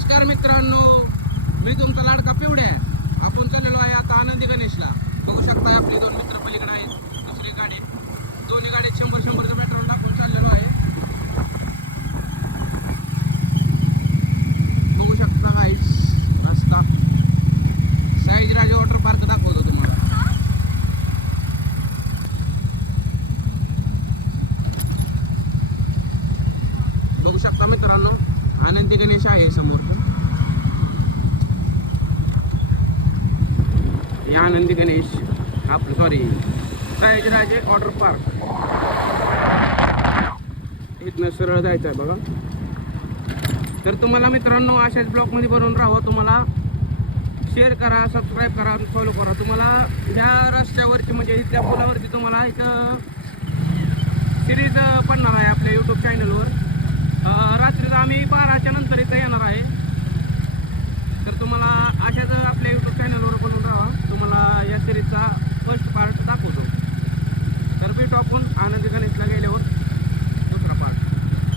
नमस्कार मित्रांनो, मी तुमचा लाडका पिवड्या. आपण चाललेलो आहे आता आनंदी गणेशला. बघू शकता आपले दोन मित्र पलीकडे आहेत. दुसरी गाडी, दोन्ही गाडीत 100-100चं पेट्रोल टाकून चाललेलो आहे. बघू शकता गाईड्स, रस्ता साईजराजे वॉटर पार्क दाखवतो तुम्हाला. बघू शकता मित्रांनो, आनंदी गणेश आहे समोर. हे आनंदी गणेश आपलं सॉरी साईजराजे वॉटर पार्क. इथनं सरळ जायचं आहे बघा. तर तुम्हाला मित्रांनो अशाच ब्लॉगमध्ये बनवून राहावं. तुम्हाला शेअर करा, सबस्क्राईब करा, फॉलो करा. तुम्हाला ह्या रस्त्यावरची म्हणजे त्या पुलावरची तुम्हाला एक सिरीज पडणार आहे आपल्या यूट्यूब चॅनलवर. रात्रीला आम्ही 12च्या नंतर इथं येणार आहे. तर तुम्हाला अशाच आपल्या यूट्यूब चॅनलवर बनवून राहा. तुम्हाला या सिरीजचा फर्स्ट पार्ट दाखवतो. तर भेटू आपण आनंदी